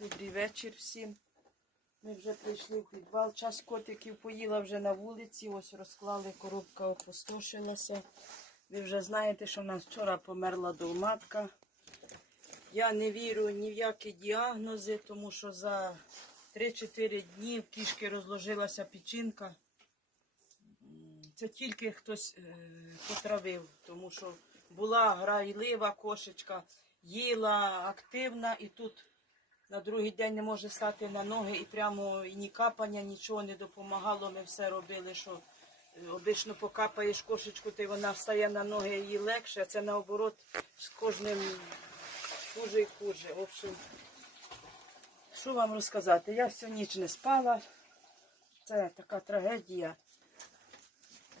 Добрий вечір всім. Ми вже прийшли в підвал. Час котиків поїла вже на вулиці. Ось розклали, коробка опустошилася. Ви вже знаєте, що в нас вчора померла долматка. Я не вірю ні в які діагнози, тому що за 3-4 дні в кішки розложилася печінка. Це тільки хтось е, потравив, тому що була грайлива кошечка, їла активна і тут на другий день не може стати на ноги і прямо і ні капання, нічого не допомагало. Ми все робили, що е, обично покапаєш кошечку, то вона встає на ноги їй легше, а це наоборот з кожним хуже і хуже. В общем, що вам розказати? Я всю ніч не спала. Це така трагедія.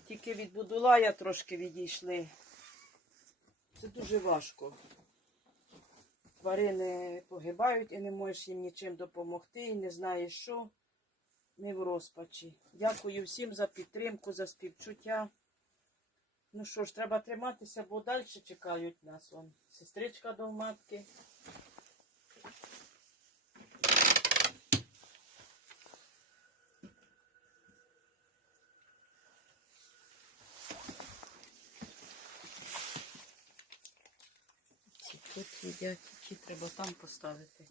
Тільки від Будулая трошки відійшли. Це дуже важко. Тварини погибають і не можеш їм нічим допомогти, і не знаєш що. Ми в розпачі. Дякую всім за підтримку, за співчуття. Ну що ж, треба триматися, бо далі чекають нас. Вон, сестричка до матки. Тут їдять, які треба там поставити.